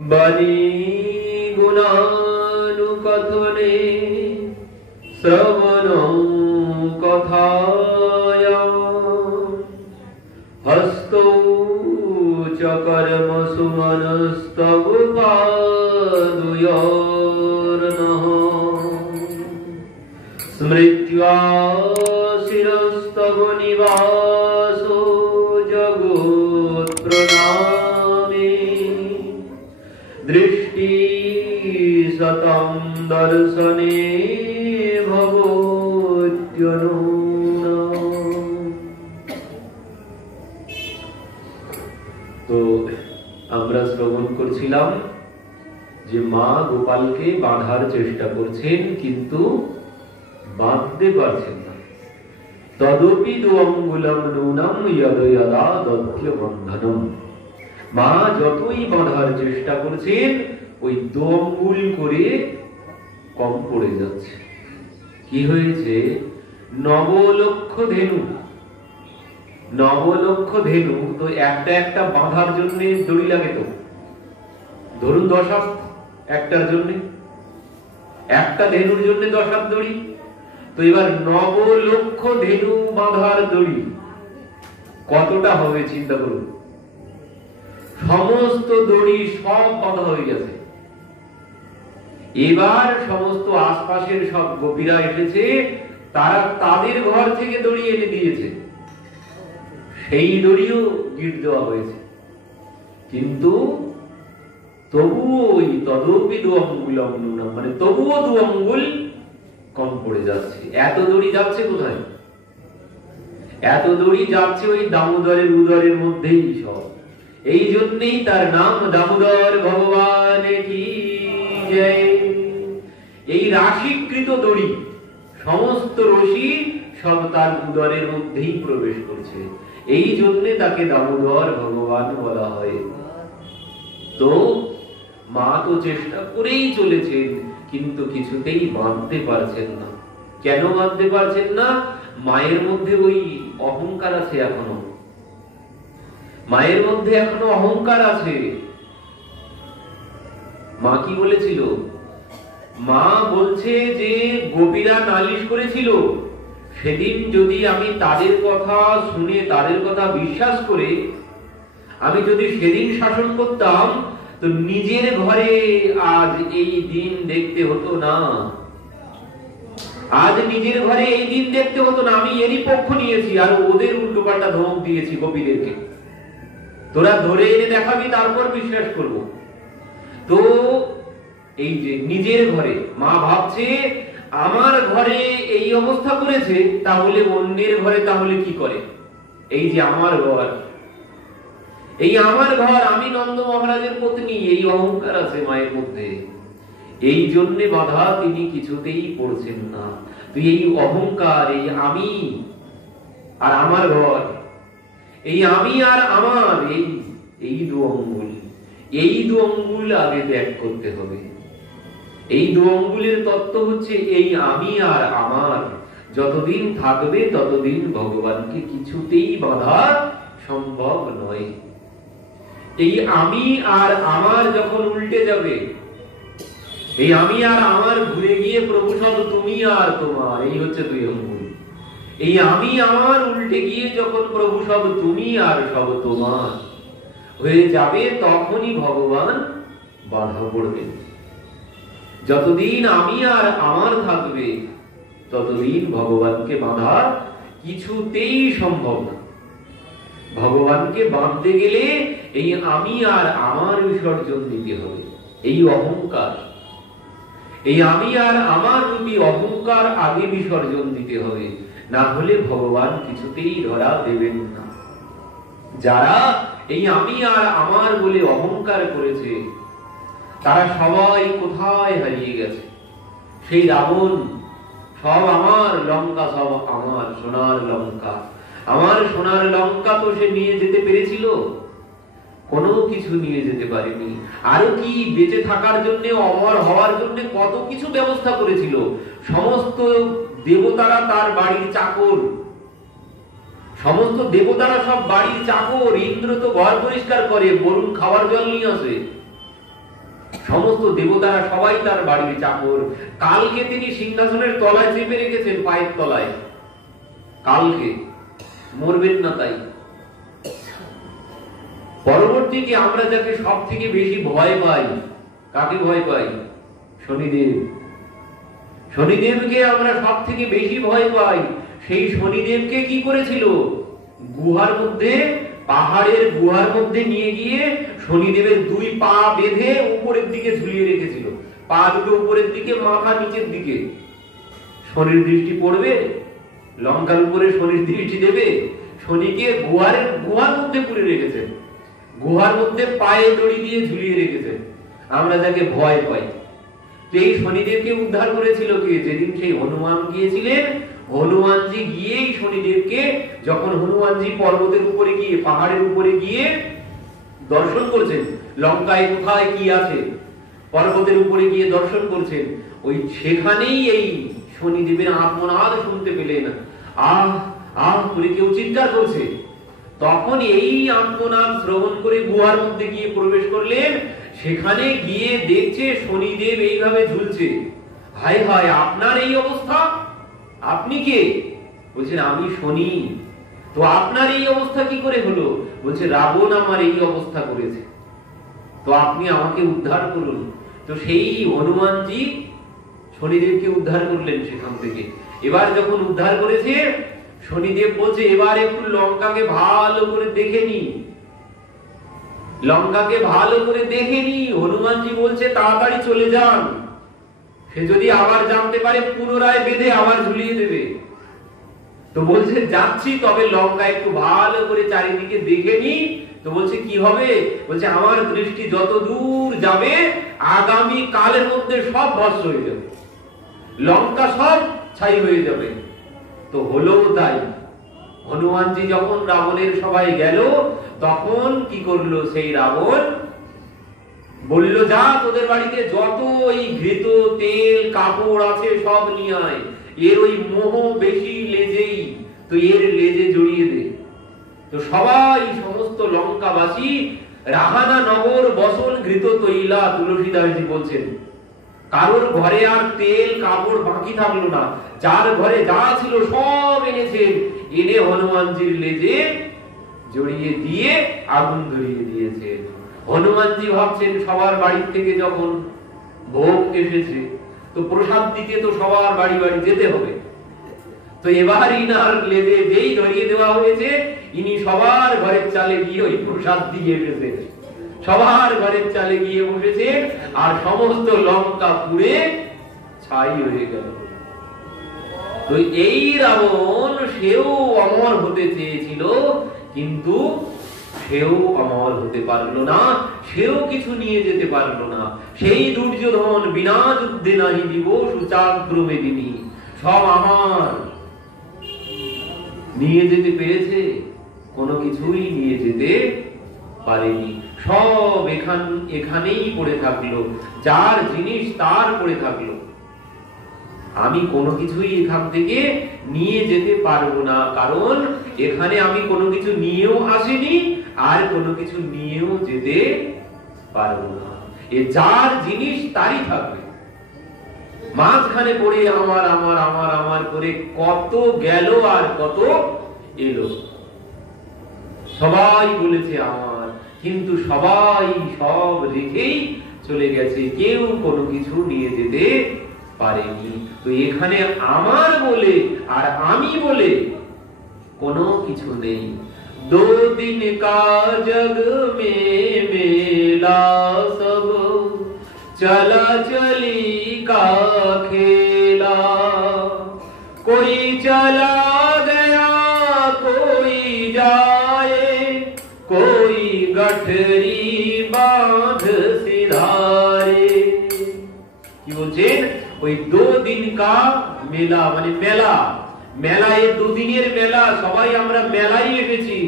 বাণী গুণানুকথনে শ্রবণ কথায় হস্তৌ চ কর্মসু মনস্তব পাদুয়োর্নঃ স্মৃত্বা শিরস্তব নিবাসো জগৎ প্রণামে দৃষ্টি সতম দর্শনে ভবত্যনুনা। তো আমরা শ্রবণ করছিলাম যে মা গোপালকে বাঁধার চেষ্টা করছেন, কিন্তু বাঁধতে পারছেন না। তদপি দুঅঙ্গুলম নূনম যদ যদা দধ্য বন্ধনম। মা যতই বাঁধার চেষ্টা করছেন, ওই দু আঙ্গুল করে কম পড়ে যাচ্ছে। কি হয়েছে? নবলক্ষ ধেনু, নবলক্ষ ধেনু তো একটা একটা বাঁধার জন্য দড়ি লাগে। তো ধরুন 10 হাত একটার জন্য, একটা ধেনুর জন্য 10 হাত দড়ি। তো এবার নবলক্ষ ধেনু বাঁধার দড়ি কতটা হবে চিন্তা করুন। সমস্ত দড়ি সব বাঁধা হয়ে গেছে। এবার সমস্ত আশপাশের সব গোপীরা এসেছে, তারা তাদের ঘর থেকে দড়ি এনে দিয়েছে, সেই দড়িও গিট দেওয়া হয়েছে। কিন্তু তবুও ওই তদপি দু আঙ্গুলম নূনম, মানে তবুও 2 আঙ্গুল কম পড়ে যাচ্ছে। এত দড়ি যাচ্ছে কোথায়? এত দড়ি যাচ্ছে ওই দামোদরের উদরের মধ্যেই সব। এই জন্যই তার নাম দামোদর ভগবান কি জয়। এই রাশিকৃত দড়ি, সমস্ত রশি সব তার উদরের মধ্যেই প্রবেশ করছে। এই জন্য তাকে দামোদর ভগবান বলা হয়। তো মা তো চেষ্টা করেই চলেছেন, কিন্তু কিছুতেই বাঁধতে পারছেন না। কেন বাঁধতে পারছেন না? মায়ের মধ্যে ওই অহংকার আছে এখনো, মায়ের মধ্যে এখনো অহংকার আছে। মা কি বলেছিল? মা বলছে যে গোপীরা নালিশ করেছিল, সেদিন যদি আমি তাদের কথা শুনে, তাদের কথা বিশ্বাস করে আমি যদি সেদিন শাসন করতাম, তো নিজের ঘরে আজ এই দিন দেখতে হতো না। আজ নিজের ঘরে এই দিন দেখতে হতো না। আমি এরই পক্ষ নিয়েছি, আর ওদের উল্টোপাল্টা ধমক দিয়েছি গোপীদেরকে। তোরা ধরে এনে দেখাবি, তারপর বিশ্বাস করব। তো এই যে নিজের ঘরে মা ভাবছে, আমার ঘরে এই অবস্থা করেছে, তাহলে অন্যের ঘরে তাহলে কি করে? এই যে আমার ঘর, এই আমার ঘর, আমি নন্দ মহারাজের পত্নী, এই অহংকার আছে মায়ের মধ্যে। এই জন্যে বাধা তিনি কিছুতেই পড়ছেন না। তো এই অহংকার, এই আমি আর আমার ঘর, এই আমি আর আমার, এই 2 আঙ্গুল, এই 2 আঙ্গুল আগে ত্যাগ করতে হবে। এই 2 আঙ্গুলের তত্ত্ব হচ্ছে এই আমি আর আমার যতদিন থাকবে, ততদিন ভগবানকে কিছুতেই বাধা সম্ভব নয়। এই আমি আর আমার যখন উল্টে যাবে, এই আমি আর আমার ঘুরে গিয়ে প্রভু সব তুমি আর তোমার, এই হচ্ছে 2 আঙ্গুল। এই আমি আমার উল্টে গিয়ে যখন প্রভু সব তুমি আর সব তোমার হয়ে যাবে, তখনই ভগবান বাধা পড়বে। যতদিন আমি আর আমার থাকবে, ততদিন ভগবানকে বাঁধা কিছুতেই সম্ভব না। ভগবানকে বাঁধতে গেলে এই আমি আর আমার বিসর্জন দিতে হবে। এই অহংকার, এই আমি আর আমার রূপী অহংকার আগে বিসর্জন দিতে হবে, না হলে ভগবান কিছুতেই ধরা দেবেন না। যারা এই আমি আর আমার বলে অহংকার করেছে, তারা সবাই কোথায় হারিয়ে গেছে। সেই রাবণ, সব আমার, লঙ্কা সব আমার, সোনার লঙ্কা, আমার সোনার লঙ্কা তো সে নিয়ে যেতে পেরেছিল? কোনো কিছু নিয়ে যেতে পারেনি। আরো কি বেঁচে থাকার জন্য, অমর হওয়ার জন্য কত কিছু ব্যবস্থা করেছিল। সমস্ত দেবতারা তার বাড়ির চাকর, সমস্ত দেবতারা সব বাড়ির চাকর। ইন্দ্র তো ঘর পরিষ্কার করে, বরুণ খাবার জল নিয়ে আসে। সমস্ত দেবতারা সবাই তার বাড়ির চাকর। কালকে তিনি সিংহাসনের তলায় চেপে রেখেছেন, পায়ের তলায়। কালকে মরবেন না তাই। পরবর্তীতে আমরা যাকে সব থেকে বেশি ভয় পাই, কাকে ভয় পাই? শনিদেব। শনিদেবকে আমরা সব থেকে বেশি ভয় পাই। সেই শনিদেবকে কি করেছিল? গুহার মধ্যে, পাহাড়ের গুহার মধ্যে নিয়ে গিয়ে শনিদেবের দুই পা বেঁধে উপরের দিকে ঝুলিয়ে রেখেছিল। পা দুটো উপরের দিকে, মাথা নিচের দিকে। শনির দৃষ্টি পড়বে? লঙ্কার উপরে শনির দৃষ্টি দেবে? শনিকে গুহার মধ্যে পুরে রেখেছেন, গুহার মধ্যে পায়ে দড়ি দিয়ে ঝুলিয়ে রেখেছেন। আমরা যাকে ভয় পাই। এই শনিদেবকে উদ্ধার করেছিল কে? যেদিন সেই হনুমান গিয়েছিলেন, হনুমানজি গিয়েই শনিদেবকে, যখন হনুমানজি পর্বতের উপরে গিয়ে, পাহাড়ের উপরে গিয়ে দর্শন করছেন, লঙ্কায় কোথায় কি আছে পর্বতের উপরে গিয়ে দর্শন করছেন, ওই সেখানেই এই শনিদেবের আত্মনাদ শুনতে পেলেন। আহ আহ করে কেউ চিৎকার করছে। তখন এই আত্মনাদ শ্রবণ করে গুহার মধ্যে গিয়ে প্রবেশ করলেন। সেখানে গিয়ে দেখছে শনিদেব এইভাবে ঝুলছে। হায় হায়, আপনার এই অবস্থা? আপনি কে? বলছেন আমি শনি। তো আপনার এই অবস্থা কি করে হলো? বলছে রাবণ আমার এই অবস্থা করেছে, তো আপনি আমাকে উদ্ধার করুন। তো সেই হনুমানজি শনিদেবকে উদ্ধার করলেন সেখান থেকে। এবার যখন উদ্ধার করেছে, শনিদেব বলছে এবার একটু লঙ্কাকে ভালো করে দেখে নি, লঙ্কাকে ভালো করে দেখে নি। হনুমানজি বলছে তাড়াতাড়ি চলে যান, সে যদি আবার জানতে পারে পুনরায় বেঁধে আবার ঝুলিয়ে দেবে। তো বলছে যাচ্ছি, তবে লঙ্কা একটু ভালো করে চারিদিকে দেখে নি। তো বলছে কি হবে? বলছে আমার দৃষ্টি যত দূর যাবে, আগামী কালের মধ্যে সব ভস্ম হয়ে যাবে, লঙ্কা সব ছাই হয়ে যাবে। তো হলো তাই। হনুমানজি যখন রাবণের সভায় গেল, তখন কি করলো সেই রাবণ? বলল যা, তোদের বাড়িতে যত ওই ঘৃত, তেল, কাপড় আছে সব নিয়ে আয়, এর ওই মোহ বেশি লেজেই, তো এর লেজে জড়িয়ে দে। তো সবাই, সমস্ত লঙ্কাবাসী রাহানা নগর বসন ঘৃত তৈলা, তুলসীদাসজি বলছেন, কারোর ঘরে আর তেল কাপড় বাকি থাকলো না। যার ঘরে যা ছিল সব এনেছেন, এনে হনুমানজির লেজে জড়িয়ে দিয়ে আগুন ধরিয়ে দিয়েছে। হনুমানজি ভাবছেন সবার বাড়ি থেকে যখন ভোগ এসেছে, তো প্রসাদ দিতে তো সবার বাড়ি বাড়ি যেতে হবে। তো এবার ইনার লেজে যেই ধরিয়ে দেওয়া হয়েছে, ইনি সবার ঘরের চালে গিয়ে ওই প্রসাদ দিয়ে এসেছে, সবার ঘরের চালে গিয়ে বসেছে, আর সমস্ত লঙ্কা পুড়ে ছাই হয়ে গেল। তো এই রাবণ, সেও অমর হতে চেয়েছিল, কিন্তু সেও অমর হতে পারলো না, সেও কিছু নিয়ে যেতে পারলো না। সেই দুর্যোধন বিনা যুদ্ধে নাহি দিব সুচাগ্রমে দিনী, সব আমার। নিয়ে যেতে পেরেছে? কোনো কিছুই নিয়ে যেতে পারেনি। সব এখানেই পড়ে থাকলো, যার জিনিস তার পড়ে থাকলো। আমি কোনো কিছুই এখান থেকে নিয়ে যেতে পারবো না, কারণ এখানে আমি কোনো কিছু নিয়েও আসিনি, আর কোনো কিছু নিয়েও যেতে পারবো না। এ যার জিনিস তারই থাকবে। মাঝখানে পড়ে আমার আমার আমার আমার করে কত গেল আর কত এলো। সবাই বলেছে আমার, কিন্তু সবাই সব রেখেই চলে গেছে, কেউ কোনো কিছু নিয়ে যেতে পারেনি। তো এখানে আমার বলে আর আমি বলে কোনো কিছু নেই। दो दिन का जग में मेला सब चला चली का खेला, कोई चला गया कोई जाए, कोई गठरी बांध सिधारे। কি বলছেন? ওই 2 দিন কা মেলা, মানে মেলা, মেলা এই 2 দিনের মেলা, সবাই আমরা মেলাই এসেছি।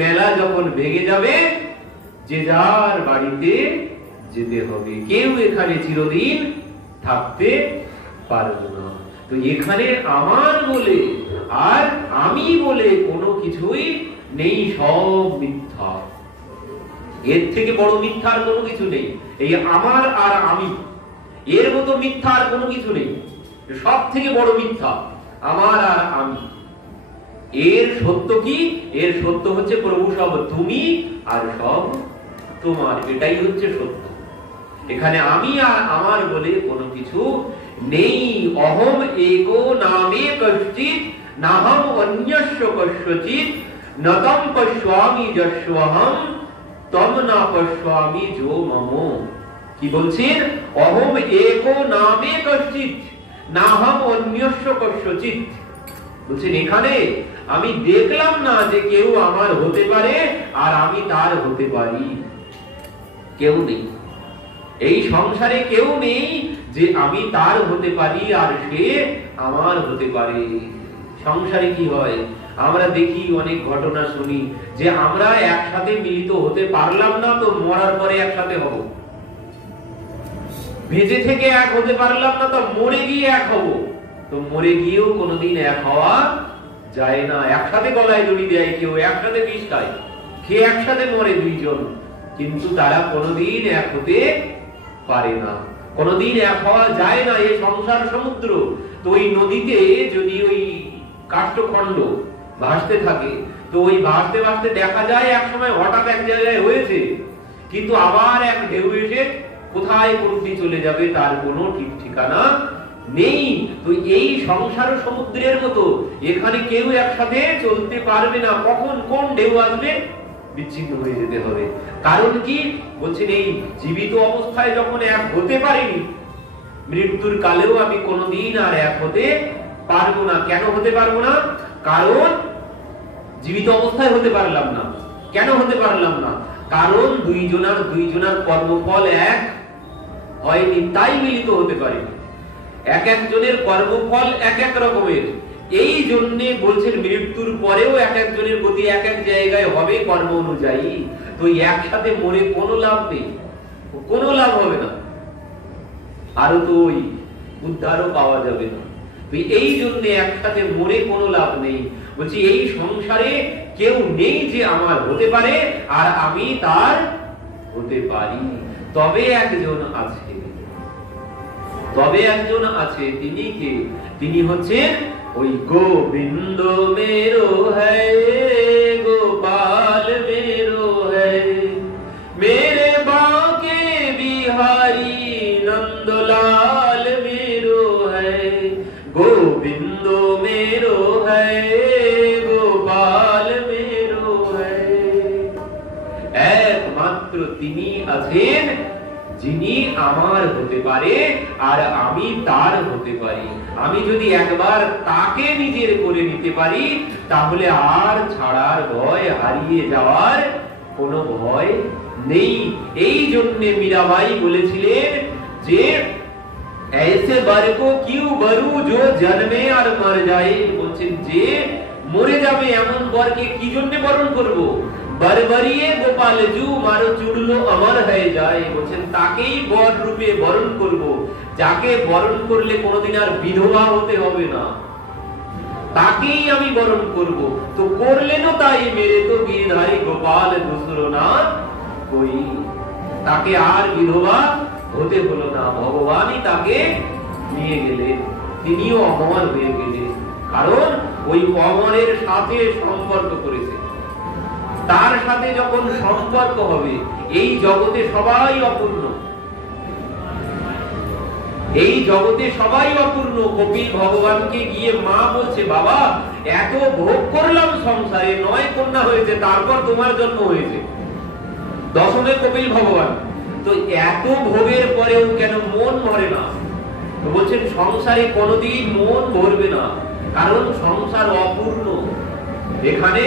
মেলা যখন ভেঙে যাবে, যে যার বাড়িতে যেতে হবে, কেউ এখানে চিরদিন থাকতে পারবে না। তো এখানে আমার বলে আর আমি বলে কোনো কিছুই নেই, সব মিথ্যা। এর থেকে বড় মিথ্যার কোনো কিছু নেই। এই আমার আর আমি, এর মতো মিথ্যা আর কোনো কিছু নেই। সব থেকে বড় মিথ্যা আমার আর আমি। এর সত্য কি? এর সত্য হচ্ছে প্রভু সব তুমি আর সব তোমার, এটাই হচ্ছে সত্য। এখানে আমি আর আমার বলে কোনো কিছু নেই। অহম एको नामे कश्चित् नाहम अन्यस्य कस्यचित् न तं पश्यामि यस्वहं तम न पश्यामि जो मम। কি বলছেন? অহম एको नामे कश्चित् नाहम अन्यस्य कस्यचित्। বলছেন এখানে আমি দেখলাম না যে কেউ আমার হতে পারে আর আমি তার হতে পারি। কেউ নেই, এই সংসারে কেউ নেই যে আমি তার হতে পারি আর সে আমার হতে পারে। সংসারে কি হয়? আমরা দেখি, অনেক ঘটনা শুনি যে আমরা একসাথে মিলিত হতে পারলাম না, তো মরার পরে একসাথে হব। বেঁচে থেকে এক হতে পারলাম না, তো মরে গিয়ে এক হব। তো মরে গিয়েও কোনোদিন এক হওয়া যায় না। একসাথে গলায় দড়ি দেয় কেউ, একসাথে বিষ খায়, খেয়ে একসাথে মরে দুইজন, কিন্তু তারা কোনোদিন এক হতে পারে না, কোনোদিন এক হওয়া যায় না। এই সংসার সমুদ্র। তো ওই নদীতে যদি ওই কাষ্ঠখণ্ড ভাসতে থাকে, তো ওই ভাসতে ভাসতে দেখা যায় এক সময় হঠাৎ এক জায়গায় হয়েছে, কিন্তু আবার এক ঢেউ এসে কোথায় কোনটি চলে যাবে তার কোনো ঠিক ঠিকানা নেই। তো এই সংসার সমুদ্রের মতো এখানে কেউ একসাথে চলতে পারবে না। কখন কোন ঢেউ আসবে বিচ্ছিন্ন হয়ে যেতে হবে। কারণ কি? বলছেন এই জীবিত অবস্থায় যখন এক হতে পারিনি, মৃত্যুর কালেও আমি কোনোদিন আর এক হতে পারবো না। কেন হতে পারবো না? কারণ জীবিত অবস্থায় হতে পারলাম না। কেন হতে পারলাম না? কারণ দুইজনার কর্মফল এক হয়নি, তাই মিলিত হতে পারিনি। এক একজনের কর্মফল এক এক রকমের। এই জন্য বলছেন মৃত্যুর পরেও এক একজনের গতি এক এক জায়গায় হবে কর্ম অনুযায়ী। তো একসাথে মরে কোনো লাভ নেই, কোনো লাভ হবে না, আরো তো ওই উদ্ধারও পাওয়া যাবে না। তো এই জন্য একসাথে মরে কোনো লাভ নেই। বলছি এই সংসারে কেউ নেই যে আমার হতে পারে আর আমি তার হতে পারি। তবে একজন আছে, তবে একজন আছে। তিনি কে? তিনি হচ্ছেন ওই গোবিন্দ मेरो है, गोपाल मेरो है, मेरे बांके बिहारी नंदलाल मेरो है, गोविंद मेरो है, गोपाल मेरो है। একমাত্র তিনি আছেন যিনি আমার হতে পারে আর আমি তার হতে পারি। আমি যদি একবার তাকে নিজের করে নিতে পারি, তাহলে আর ছাড়ার ভয়, হারিয়ে যাওয়ার কোনো ভয় নেই। এই জন্য মীরাবাই বলেছিলেন যে ऐसे बर को क्यों बरू जो जन्मे আর মর যায়। বলছেন যে মরে যাবে এমন বরকে কি জন্য বরণ করব? বরবরিয়ে গোপাল জু মারো চুড়লো অমর হয়ে যায়। বলছেন তাকেই বর রূপে বরণ করব, যাকে বরণ করলে কোনোদিন আর বিধবা হতে হবে না, তাকেই আমি বরণ করব। তো করলেন তাই, মেরে তো গিরধারী গোপাল দুসরো না কই। তাকে আর বিধবা হতে হলো না, ভগবানই তাকে নিয়ে গেলেন, তিনিও অমর হয়ে গেলেন। কারণ ওই অমরের সাথে সম্পর্ক করেছে। তার সাথে যখন সম্পর্ক হবে, এই জগতে সবাই অপূর্ণ, এই জগতে সবাই অপূর্ণ। কপিল ভগবানকে গিয়ে মা বলছে, বাবা এত ভোগ করলাম সংসারে, 9 কন্যা হয়েছে, তারপর তোমার জন্ম হয়েছে। দশমে কপিল ভগবান। তো এত ভোগের পরেও কেন মন ভরে না? তো বলছেন সংসারে কোনোদিন মন ভরবে না, কারণ সংসার অপূর্ণ। এখানে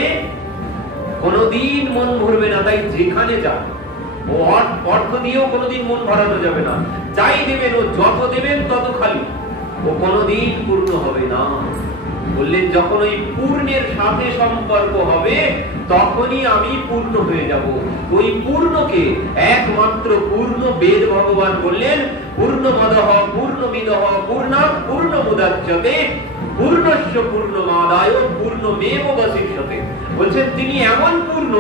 কোনোদিন মন ভরবে না। তাই যেখানে যান, অর্থ দিয়েও কোনোদিন মন ভরানো যাবে না। যাই দেবেন, ও যত দেবেন তত খালি, ও কোনোদিন পূর্ণ হবে না। বললেন যখন ওই পূর্ণের সাথে সম্পর্ক হবে, তখনই আমি পূর্ণ হয়ে যাব। ওই পূর্ণকে একমাত্র পূর্ণ বেদ ভগবান বললেন, পূর্ণমদঃ পূর্ণমিদঃ পূর্ণাৎ পূর্ণমুদচ্যতে পূর্ণস্য পূর্ণমাদায় পূর্ণমেবাবশিষ্যতে। বলছেন তিনি এমন পূর্ণ,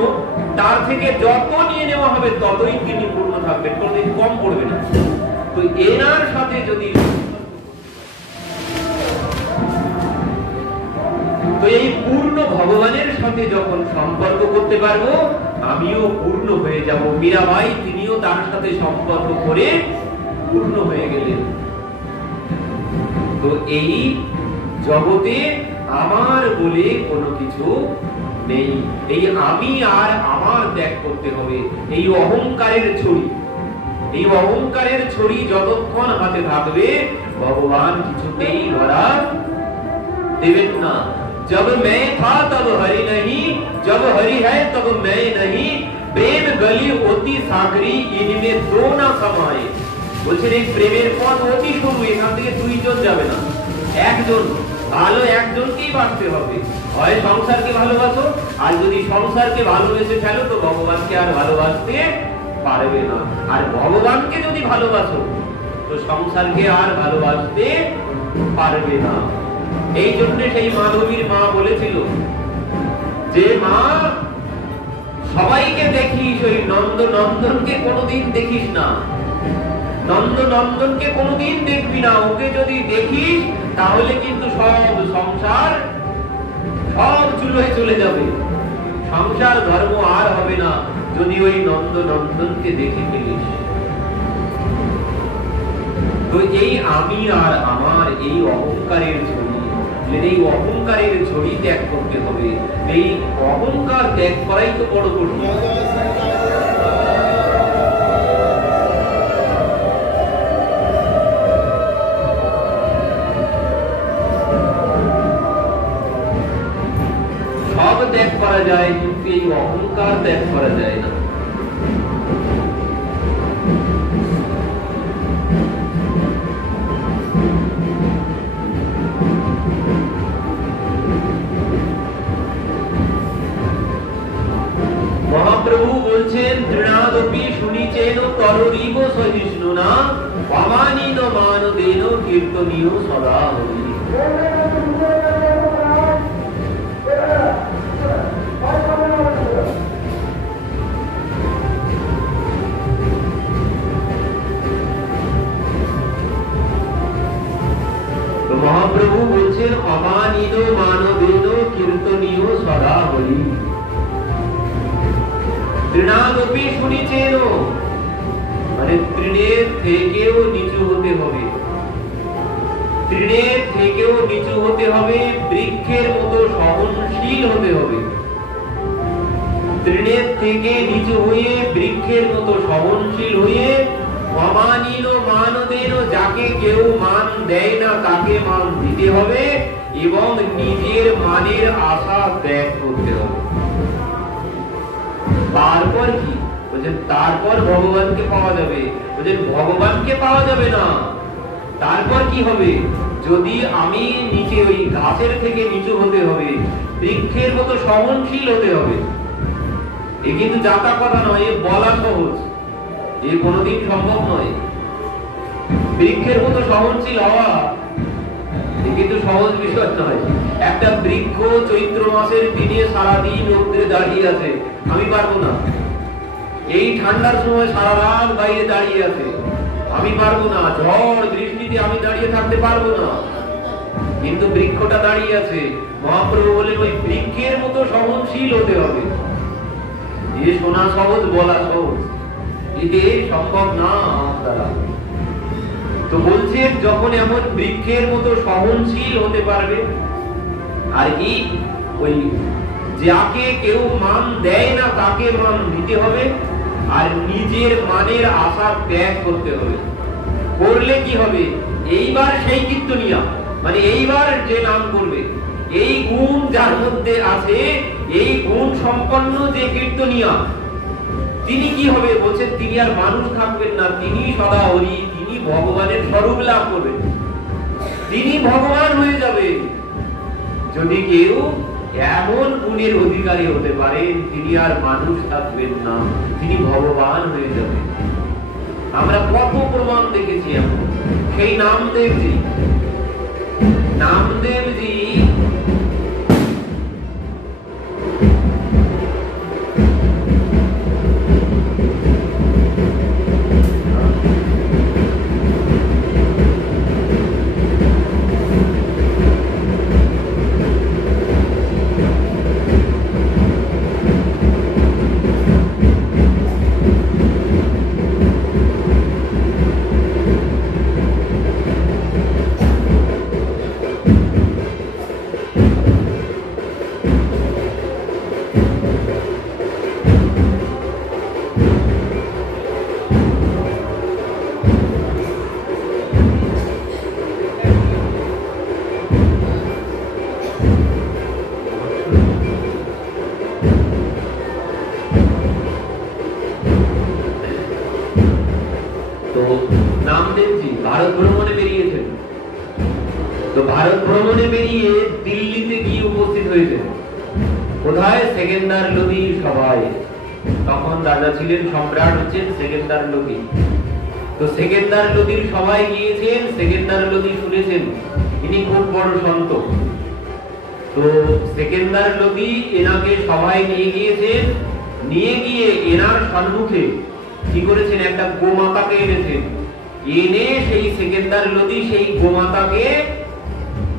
তার থেকে যত নিয়ে নেওয়া হবে ততই তিনি পূর্ণ থাকবেন, কোনদিন কম পড়বে না। তো এনার সাথে যদি, তো এই পূর্ণ ভগবানের সাথে যখন সম্পর্ক করতে পারবো, আমিও পূর্ণ হয়ে যাব। মীরাবাই তিনিও তার সাথে সম্পর্ক করে পূর্ণ হয়ে গেলেন। তো এই জগতে আমার বলে কোনো কিছু নেই। এই আমি আর আমার ত্যাগ করতে হবে। এই অহংকারের ছড়ি, এই অহংকারের ছড়ি যতক্ষণ হাতে থাকবে ভগবান কিছুতেই ধরা দেবেন না। जब मैं था तब हरि नहीं, जब हरि है तब मैं नहीं, प्रेम गली होती सागरी इनमें दो ना समाये। বলছেন এই প্রেমের পথ অতি সরু, এখান থেকে দুইজন যাবে না, একজন, ভালো একজনকেই বাঁচতে হবে। হয় সংসারকে ভালোবাসো, আর যদি সংসারকে ভালোবেসে ফেলো তো ভগবানকে আর ভালোবাসতে পারবে না। আর ভগবানকে যদি ভালোবাসো তো সংসারকে আর ভালোবাসতে পারবে না। এই জন্য সেই মাধবীর মা বলেছিল যে মা সবাইকে দেখিস, ওই নন্দ নন্দনকে কোনোদিন দেখিস না, নন্দ নন্দনকে কোনোদিন দেখবি না। ওকে যদি দেখিস তাহলে কিন্তু সব সংসার সব চুলোয় চলে যাবে, সংসার ধর্ম আর হবে না যদি ওই নন্দ নন্দনকে দেখে ফেলিস। তো এই আমি আর আমার এই অহংকারের ছড়ি, এই অহংকারের ছড়ি ত্যাগ করতে হবে। এই অহংকার ত্যাগ করাই তো বড় কঠিন। সব ত্যাগ করা যায় কিন্তু এই অহংকার ত্যাগ করা যায় না। মহাপ্রভু বলছেন তৃণাদপি শুনিচেন তররিব সহিষ্ণুনা অমানিন মানদেন কীর্তনীয় সদা হরি। মহাপ্রভু বলছেন অমানিন মানদেন কীর্তনীয় সদা হরি। তৃণাদপি শুনিচেন মানে তৃণের থেকেও নিচু হতে হবে, তৃণের থেকেও নিচু হতে হবে, বৃক্ষের মতো সহনশীল হতে হবে। তৃণের থেকে নিচু হয়ে বৃক্ষের মতো সহনশীল হয়ে অমানিন মানদেন, যাকে কেউ মান দেয় না তাকে মান দিতে হবে এবং নিজের মানের আশা ত্যাগ করতে হবে। তারপর কি বলছেন? তারপর ভগবানকে পাওয়া যাবে। বলছেন ভগবানকে পাওয়া যাবে না, তারপর কি হবে? যদি আমি নিচে ওই গাছের থেকে নিচু হতে হবে, বৃক্ষের মতো সহনশীল হতে হবে। এ কিন্তু জাতা কথা নয়, এ বলা সহজ, এ কোনোদিন সম্ভব নয়। বৃক্ষের মতো সহনশীল হওয়া এ কিন্তু সহজ বিষয় নয়। একটা বৃক্ষ চৈত্র মাসের দিনে সারাদিন রৌদ্রে দাঁড়িয়ে আছে, আমি পারবো না। এই ঠান্ডার সময় সারা রাত বাইরে দাঁড়িয়ে আছে, আমি পারবো না। ঝড় বৃষ্টিতে আমি দাঁড়িয়ে থাকতে পারবো না, কিন্তু বৃক্ষটা দাঁড়িয়ে আছে। মহাপ্রভু বলেন ওই বৃক্ষের মতো সহনশীল হতে হবে। এ শোনা সহজ, বলা সহজ, এতে সম্ভব না আমার দ্বারা। তো বলছেন যখন এমন বৃক্ষের মতো সহনশীল হতে পারবে, আর এই ওই যাকে কেউ মান দেয় না তাকে মান দিতে হবে, আর নিজের মানের আশা ত্যাগ করতে হবে। করলে কি হবে? এইবার সেই কীর্তনিয়া মানে এইবার যে নাম করবে, এই গুণ যার মধ্যে আছে, এই গুণ সম্পন্ন যে কীর্তনিয়া, তিনি কি হবে? বলছেন তিনি আর মানুষ থাকবেন না, তিনি সদা হরি, তিনি ভগবানের স্বরূপ লাভ করবেন, তিনি ভগবান হয়ে যাবে। যদি কেউ এমন গুণের অধিকারী হতে পারেন, তিনি আর মানুষ থাকবেন না, তিনি ভগবান হয়ে যাবেন। আমরা কত প্রমাণ দেখেছি, এখন সেই নাম দেখছি। नामदेव जी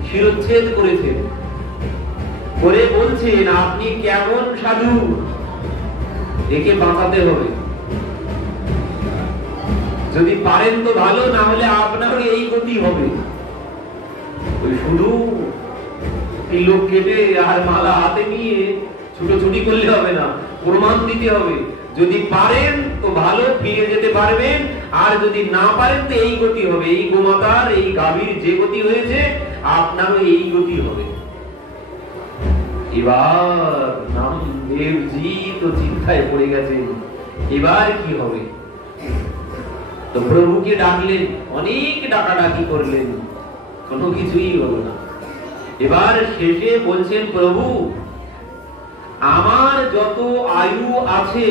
শিরচ্ছেদ করেছেন করে বলছেন আপনি কেমন সাধু, একে বাঁচাতে হবে, যদি পারেন তো ভালো, না হলে আপনার এই গতি হবে। ওই শুধু তিলক কেটে আর মালা হাতে নিয়ে ছুটোছুটি করলে হবে না, প্রমাণ দিতে হবে। যদি পারেন তো ভালো, ফিরে যেতে পারবেন, আর যদি না পারেন তো এই গতি হবে। এই গোমাতার এই গাভীর যে গতি হয়েছে আপনারও এই গতি হবে। এবার নামদেবজি তো চিন্তায় পড়ে গেছেন, এবার কি হবে। তো প্রভুকে ডাকলেন, অনেক ডাকাডাকি করলেন, কোনো কিছুই হলো না। এবার শেষে বলছেন, প্রভু আমার যত আয়ু আছে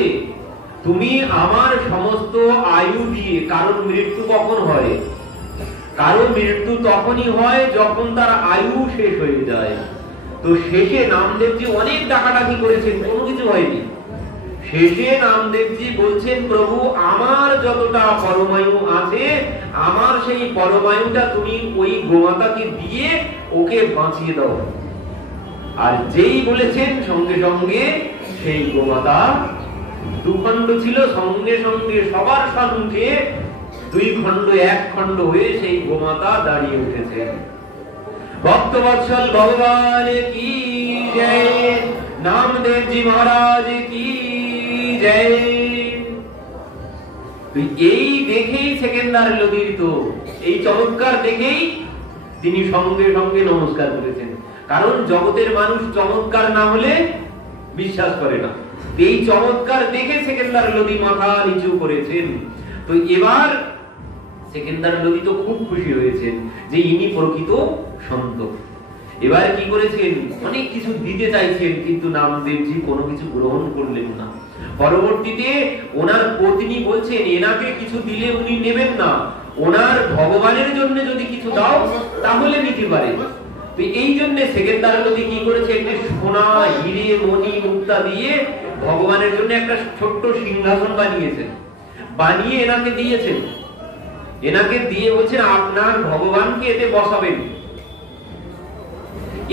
তুমি আমার সমস্ত আয়ু দিয়ে, কারণ মৃত্যু কখন হয়, কারো মৃত্যু তখনই হয় যখন তার আয়ু শেষ হয়ে যায়। তো শেষে নামদেবজি অনেক ডাকাডাকি করেছেন, কোনো কিছু হয়নি। শেষে নামদেবজি বলছেন, প্রভু আমার যতটা পরমায়ু আছে, আমার সেই পরমায়ুটা তুমি ওই গোমাতাকে দিয়ে ওকে বাঁচিয়ে দাও। আর যেই বলেছেন সঙ্গে সঙ্গে সেই গোমাতা, দুখণ্ড ছিল, সঙ্গে সঙ্গে সবার সম্মুখে দুই খণ্ড এক খণ্ড হয়ে সেই গোমাতা দাঁড়িয়ে উঠেছেন। ভক্তবৎসল ভগবান কি জয়, নামদেবজি মহারাজ কি জয়। এই দেখেই সেকেন্দার লোদীর তো এই চমৎকার দেখেই তিনি সঙ্গে সঙ্গে নমস্কার করেছেন। কারণ জগতের মানুষ চমৎকার না হলে বিশ্বাস করে না। এই চমৎকার দেখে সেকেন্দার লোদী মাথা নিচু করেছেন। তো এবার সেকেন্দার লোদী তো খুব খুশি হয়েছেন যে ইনি প্রকৃত সন্ত। এবার কি করেছেন, অনেক কিছু দিতে চাইছেন, কিন্তু নামদেবজি কোনো কিছু গ্রহণ করলেন না। পরবর্তীতে ওনার পত্নী বলছেন, এনাকে কিছু দিলে উনি নেবেন না, ওনার ভগবানের জন্য যদি কিছু দাও তাহলে নিতে পারে। তো এই জন্য সেকেন্দার লোদী কি করেছে, একটা সোনা হিরে মণি মুক্তা দিয়ে ভগবানের জন্য একটা ছোট্ট সিংহাসন বানিয়েছেন, বানিয়ে এনাকে দিয়েছেন। এনাকে দিয়ে বলছেন আপনার ভগবানকে এতে বসাবেন।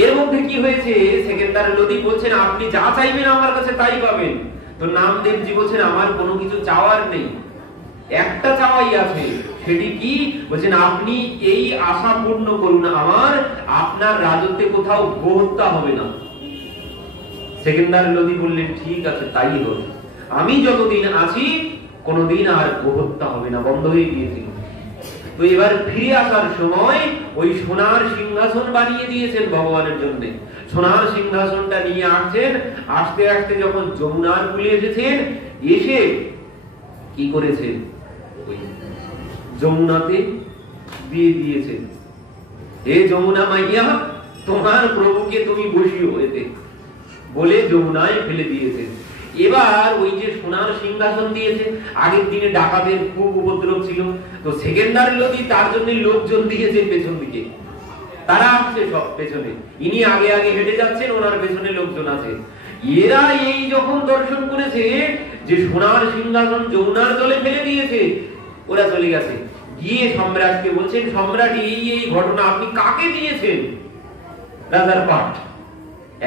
এর মধ্যে কি হয়েছে, সেকেন্দার লোদী বলছেন আপনি যা চাইবেন আমার কাছে তাই পাবেন। তো নামদেবজি বলছেন আমার কোনো কিছু চাওয়ার নেই, একটা চাওয়াই আছে, সেটি কি বলছেন আপনি এই আশা পূর্ণ করুন, আমার আপনার রাজত্বে কোথাও গোহত্যা হবে না। সেকেন্দার লোদী বললেন ঠিক আছে তাই হবে, আমি যতদিন আছি কোনদিন আর গোহত্যা হবে না, বন্ধ হয়ে গিয়েছিল। তো এবার ফিরে আসার সময় ওই সোনার সিংহাসন বানিয়ে দিয়েছেন ভগবানের জন্য। সোনার সিংহাসনটা নিয়ে আসছেন, আস্তে আস্তে যখন যমুনার কূলে এসেছেন, এসে কি করেছেন, ওই যমুনাতে দিয়ে দিয়েছেন, হে যমুনা মাইয়া তোমার প্রভুকে তুমি বসিও এতে, বলে যমুনায় ফেলে দিয়েছেন। এবার ওই যে সোনার সিংহাসন দিয়েছে, আগের দিনে ডাকাতের খুব উপদ্রব ছিল, তো সেকেন্দার লোদী তার জন্য লোকজন দিয়েছে পেছন দিকে, তারা আসছে সব পেছনে, ইনি আগে আগে হেঁটে যাচ্ছেন, ওনার পেছনে লোকজন আছে। এরা এই যখন দর্শন করেছে যে সোনার সিংহাসন যমুনার জলে ফেলে দিয়েছে, ওরা চলে গেছে, গিয়ে সম্রাটকে বলছেন, সম্রাট এই এই ঘটনা আপনি কাকে দিয়েছেন? রাজার পাঠ,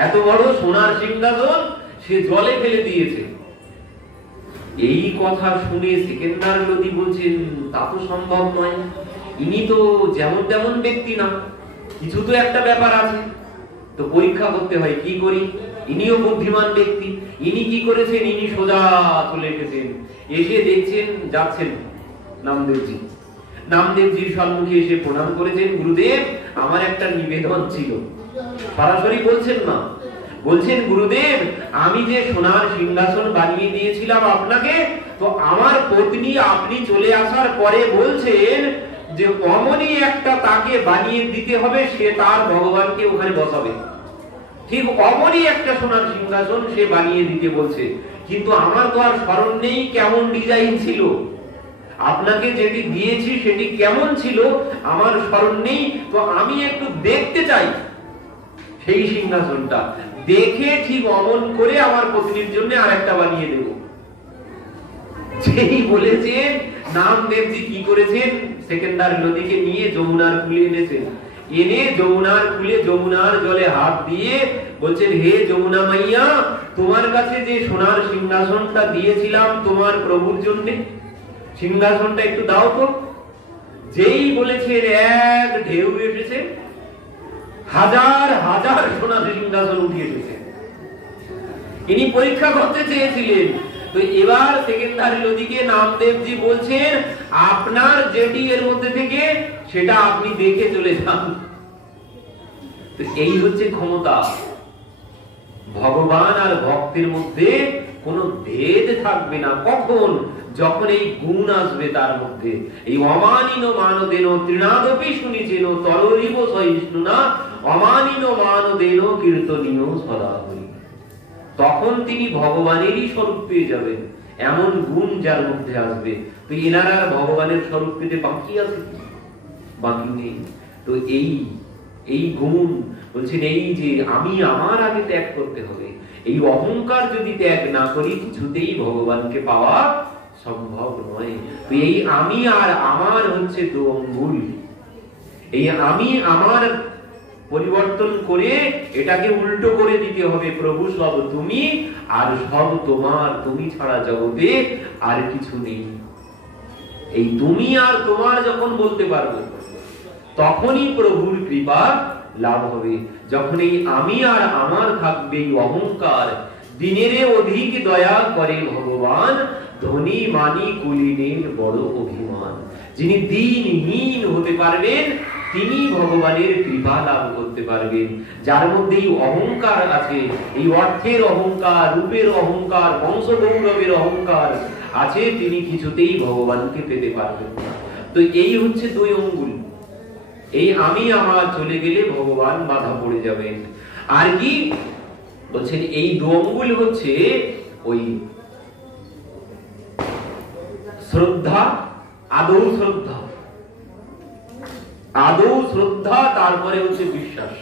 এত বড় সোনার সিংহাসন সে জলে ফেলে দিয়েছে। এই কথা শুনে সেকেন্দার লোদী বলছেন, তা তো সম্ভব নয়, ইনি তো যেমন তেমন ব্যক্তি না, কিছু তো একটা ব্যাপার আছে, তো পরীক্ষা করতে হয়, কি করি? ইনিও বুদ্ধিমান ব্যক্তি, ইনি কি করেছেন, ইনি সোজা চলে এসেছেন, এসে দেখছেন যাচ্ছেন নামদেবজি, নামদেবজির সম্মুখে এসে প্রণাম করেছেন, গুরুদেব আমার একটা নিবেদন ছিল। সরাসরি বলছেন না, বলছেন গুরুদেব আমি যে সোনার সিংহাসন বানিয়ে দিয়েছিলাম আপনাকে, তো আমার পত্নী আপনি চলে আসার পরে বলছেন যে অমনি একটা তাকে বানিয়ে দিতে হবে, সে তার ভগবানকে ওখানে বসাবে, ঠিক অমনি একটা সোনার সিংহাসন সে বানিয়ে দিতে বলছে, কিন্তু আমার তো আর স্মরণ নেই কেমন ডিজাইন ছিল, আপনাকে যেটি দিয়েছি সেটি কেমন ছিল আমার স্মরণ নেই, তো আমি একটু দেখতে চাই সেই সিংহাসনটা, দেখে ঠিক অমন করে আমার পত্নীর জন্য আরেকটা বানিয়ে দেব। যেই বলেছেন, নামদেবজি কি করেছেন, সেকেন্দার নদীকে নিয়ে যমুনার কূলে এনেছেন, এনে যমুনার কূলে যমুনার জলে হাত দিয়ে বলছেন, হে যমুনা মাইয়া, তোমার কাছে যে সোনার সিংহাসনটা দিয়েছিলাম তোমার প্রভুর জন্য, সিংহাসনটা একটু দাও তো। যেই বলেছেন এক ঢেউ এসেছে, হাজার হাজার সোনার সিংহাসন উঠে এসেছে। ইনি পরীক্ষা করতে চেয়েছিলেন, তো এবার সেকেন্দার লোদীকে নামদেবজি বলছেন, আপনার যেটি এর মধ্যে থেকে সেটা আপনি দেখে চলে যান। এই হচ্ছে ক্ষমতা, ভগবান আর ভক্তের মধ্যে কোনো ভেদ থাকবে না। কখন? যখন এই গুণ আসবে তার মধ্যে, এই অমানিন মানদেন তৃণাদপি শুনিছেন তররিব সহিষ্ণুনা অমানিন মানদেন কীর্তনীয় সদা হই, তখন তিনি ভগবানেরই স্বরূপ পেয়ে যাবেন, এমন গুণ যার মধ্যে আসবে। তো এনারা ভগবানের স্বরূপ পেতে বাকি আছে? বাকি নেই। তো এই গুণ বলছেন, এই যে আমি আমার আগে ত্যাগ করতে হবে, এই অহংকার যদি ত্যাগ না করি কিছুতেই ভগবানকে পাওয়া সম্ভব নয়। তো এই আমি আর আমার হচ্ছে দু অঙ্গুল, এই আমি আমার পরিবর্তন করে এটাকে উল্টো করে দিতে হবে, প্রভু সব তুমি আর সব তোমার, তুমি ছাড়া জগতে আর কিছু নেই। এই তুমি আর তোমার যখন বলতে পারবো তখনই প্রভুর কৃপা লাভ হবে। যখন এই আমি আর আমার থাকবে, এই অহংকার, দিনের অধিক দয়া করে ভগবান, ধনী মানি কুলীনের বড় অভিমান। যিনি দিনহীন হতে পারবেন তিনি ভগবানের কৃপা লাভ করতে পারবেন। যার মধ্যে এই অহংকার আছে, এই অর্থের অহংকার, রূপের অহংকার, বংশ গৌরবের অহংকার আছে, তিনি কিছুতেই ভগবানকে পেতে পারবেন না। তো এই হচ্ছে দুই অঙ্গুল, এই আমি আমার চলে গেলে ভগবান বাধা পড়ে যাবেন। আর কি বলছেন, এই দু অঙ্গুল হচ্ছে ওই শ্রদ্ধা, আদৌ শ্রদ্ধা, আদৌ শ্রদ্ধা, তারপরে হচ্ছে বিশ্বাস।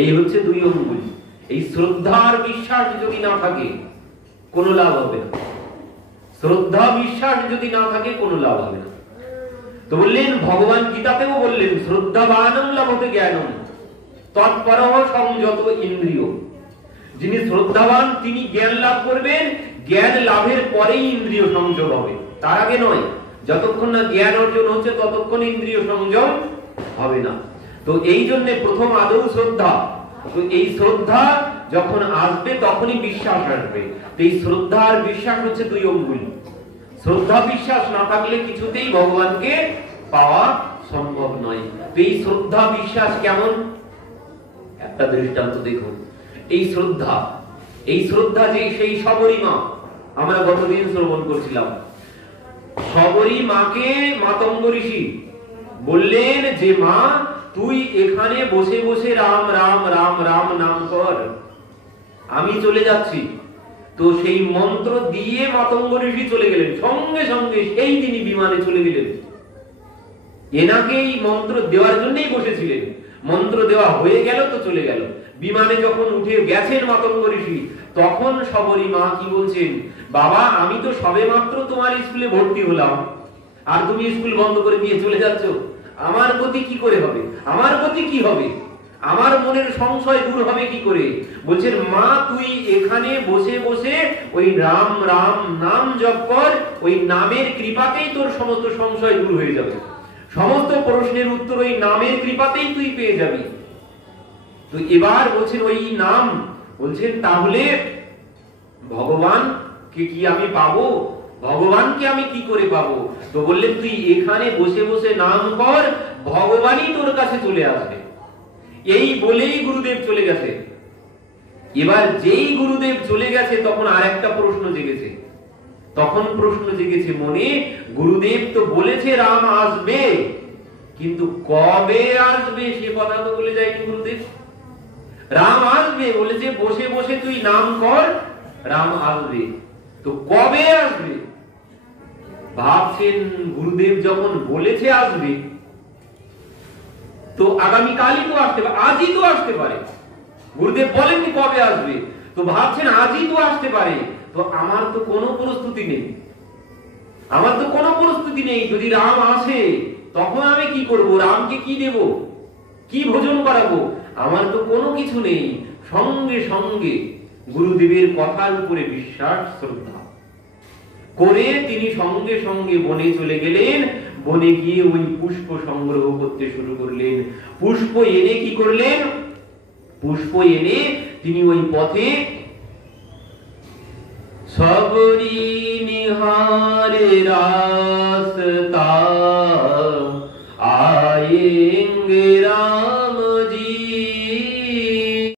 এই হচ্ছে দুই অঙ্গুল। এই শ্রদ্ধা আর বিশ্বাস যদি না থাকে কোনো লাভ হবে না, শ্রদ্ধা বিশ্বাস যদি না থাকে কোনো লাভ হবে না। তো বললেন, ভগবান গীতাতেও বললেন, শ্রদ্ধাবানং লভতে জ্ঞানম তৎপরঃ সংযত ইন্দ্রিয়। যিনি শ্রদ্ধাবান তিনি জ্ঞান লাভ করবেন, জ্ঞান লাভের পরেই ইন্দ্রিয় সংযম হবে, তার আগে নয়। যতক্ষণ না জ্ঞান অর্জন হচ্ছে ততক্ষণ ইন্দ্রিয় সংযম হবে না। তো এই জন্য প্রথম আদৌ শ্রদ্ধা। তো এই শ্রদ্ধা যখন আসবে তখনই বিশ্বাস আসবে। তো এই শ্রদ্ধা আর বিশ্বাস হচ্ছে দুই অঙ্গুল। শ্রদ্ধা বিশ্বাস না থাকলে কিছুতেই ভগবানকে পাওয়া সম্ভব নয়। তো এই শ্রদ্ধা বিশ্বাস কেমন, একটা দৃষ্টান্ত দেখুন। এই শ্রদ্ধা যে সেই শবরী মা, আমরা গতদিন শ্রবণ করছিলাম, শবরী মাকে মাতঙ্গ ঋষি বললেন যে মা তুই এখানে বসে বসে রাম রাম রাম রাম নাম কর, আমি চলে যাচ্ছি। তো সেই মন্ত্র দিয়ে মাতঙ্গ ঋষি চলে গেলেন, সঙ্গে সঙ্গে সেই দিনই বিমানে চলে গেলেন। এনাকেই মন্ত্র দেওয়ার জন্যই বসেছিলেন। মন্ত্র দেওয়া হয়ে গেল তো চলে গেল। বিমানে যখন উঠে গেছেন মাতঙ্গ ঋষি, তখন শবরী মা কি বলছেন, বাবা আমি তো সবে মাত্র তোমার স্কুলে ভর্তি হলাম, আর তুমি স্কুল বন্ধ করে দিয়ে চলে যাচ্ছ, আমার গতি কি করে হবে, আমার গতি কি হবে, আমার মনের সংশয় দূর হবে কি করে? বলছেন মা তুই এখানে বসে বসে ওই রাম রাম নাম জপ কর, ওই নামের কৃপাতেই তোর সমস্ত সংশয় দূর হয়ে যাবে, সমস্ত প্রশ্নের উত্তর ওই নামের কৃপাতেই তুই পেয়ে যাবি। তো এবার বলছেন ওই নাম, বলছেন তাহলে ভগবান কে কি আমি পাবো, ভগবানকে আমি কি করে পাবো? তো বললেন তুই এখানে বসে বসে নাম কর, ভগবানই তোর কাছে চলে আসবে। এই বলেই গুরুদেব চলে গেছে। এবার যেই গুরুদেব চলে গেছে তখন আর একটা প্রশ্ন জেগেছে, তখন প্রশ্ন জেগেছে মনে, গুরুদেব তো বলেছে রাম আসবে, কিন্তু কবে আসবে সে কথা তো বলে যায়নি গুরুদেব। রাম আসবে বলেছে বসে বসে তুই নাম কর, রাম আসবে, তো কবে আসবে? ভাবছেন গুরুদেব যখন বলেছে আসবে, তো আগামী কালই তো আসতে পারে, আজই তো আসতে পারে। গুরুদেব বলেননি কবে আসবে, তো ভাবছেন আজই তো আসতে পারে। তো আমার তো কোনো প্রস্তুতি নেই, আমার তো কোনো প্রস্তুতি নেই। যদি রাম আসে তখন আমি কি করব, রামকে কি দেব, কি ভোজন করাবো, আমার তো কোনো কিছু নেই। সঙ্গে সঙ্গে গুরুদেবের কথার উপরে বিশ্বাস শ্রদ্ধা করে তিনি সঙ্গে সঙ্গে বনে চলে গেলেন। বনে গিয়ে ওই পুষ্প সংগ্রহ করতে শুরু করলেন। পুষ্প এনে কি করলেন, পুষ্প এনে তিনি ওই পথে সবরি নিহারে রাস্তা